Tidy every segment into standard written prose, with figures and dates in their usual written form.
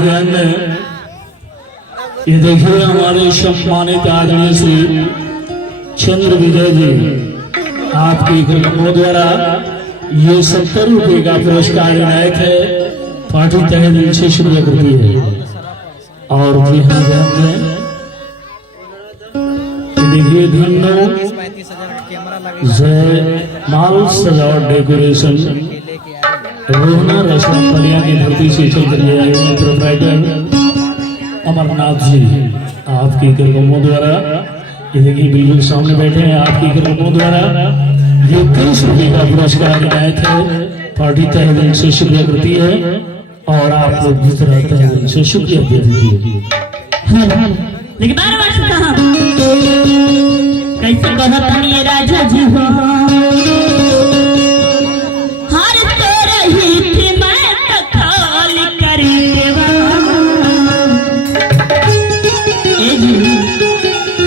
यहाँ ध्यान में ये देखिए हमारे सम्मानित आदरणीय श्री चंद्र विजय जी आपकी कलमों द्वारा ये 70 रुपये का पुरस्कार इनायत है। पार्टी तहे दिल से शुक्रिया करती है। और जी हाँ ध्यान में देखिए धन्यो जय माल सजावट डेकोरेशन रोहना रेस्टोरेंट पलिया की धरती से चल कर आए हैं प्रोप्राइटर अमरनाथ जी आपकी कलमों द्वारा ये देखिए बिल्कुल सामने बैठे हैं। आपकी कलमों द्वारा ये 30 रुपये का पुरस्कार इनायत है। पार्टी तहे दिल से शुक्रिया करती है और आप लोग भी तरह तहे दिल से शुक्रिया दे दीजिए। लेकिन बार-बार कहा कैसे कहता ये राजा जी हो हर तेरे ही थी मैं तकाल करी देवा ए जी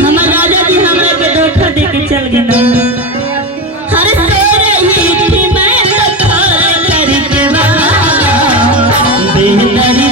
हमारे राजा जी हमरा के धोखा दे के चल गए हर तेरे ही थी मैं तकाल करी देवा बेहतरी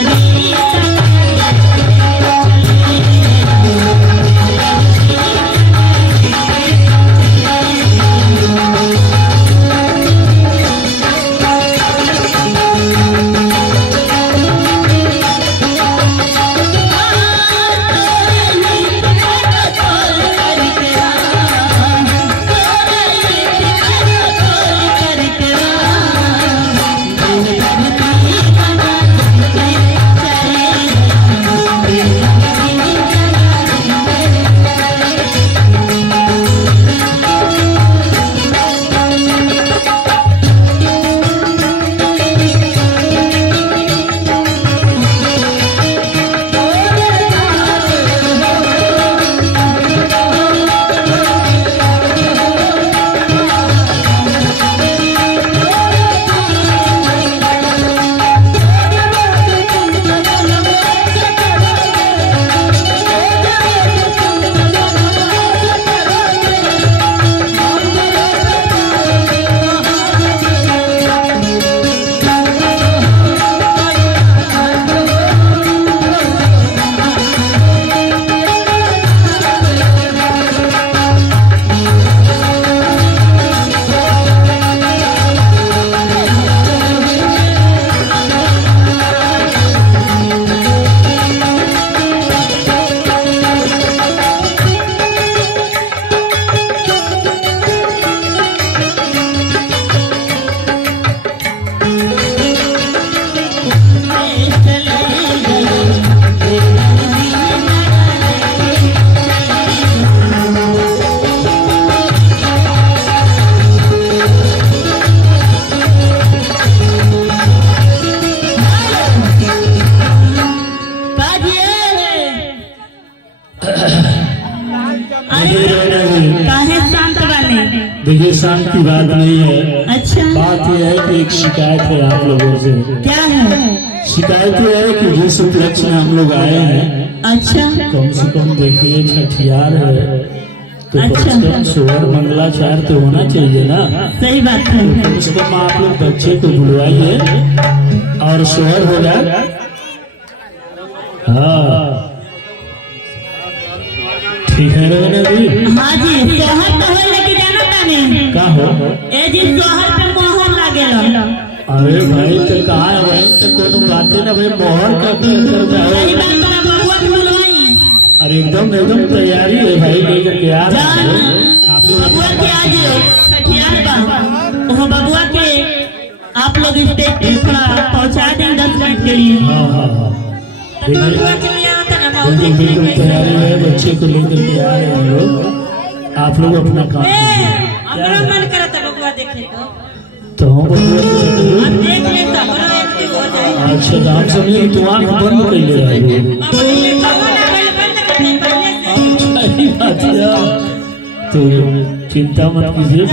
देखिए शांत की बात नहीं है। अच्छा बात यह है कि एक शिकायत है आप लोगों से। क्या है? शिकायत यह है कि जिस उपलक्ष्य में हम लोग आए हैं अच्छा कम से कम देखिए छठियार है तो अच्छा सोहर मंगलाचार तो होना चाहिए ना। सही बात है। कम से कम आप लोग बच्चे को बुलवाइए और सोहर हो जाए। हाँ ठीक है रोहना जी। हाँ जी सोहर तो हो लेके जाना ताने का हो ए जी सोहर पे मोहर लागेला। अरे भाई तो कहाँ है भाई तो कोनो बातें ना भाई मोहर का सही बात है बबुआ को बुलवाई। अरे एकदम तैयारी है भाई लेकर के आ रहे हैं आप लोग। बबुआ के आज छठियार बा वो बबुआ के आप लोग स्टेज पे थोड़ा पहुंचा दें 10 मिनट के लिए। हाँ हाँ हाँ बबुआ के लिए आता ना बिल्कुल तैयारी है बच्चे को लेकर के आ रहे हैं हम लोग। आप लोग अपना काम कीजिए। हमरा मन करता बबुआ देखे तो हम देख ले तो बड़ा एक्टिव हो जाए। अच्छा तो हम समझे कि तुम आँख बंद कर ले रहे हो। तो चिंता मत कीजिए।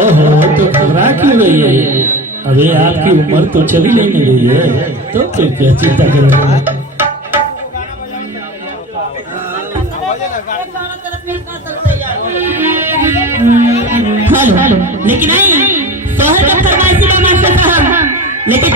ओहो तो घबरा क्यों रही है? अबे आपकी उम्र तो चली नहीं रही है तो क्या चिंता करोगे? हेलो लेकिन नहीं शहर का फरमाइशी का मास्टर साहब लेकिन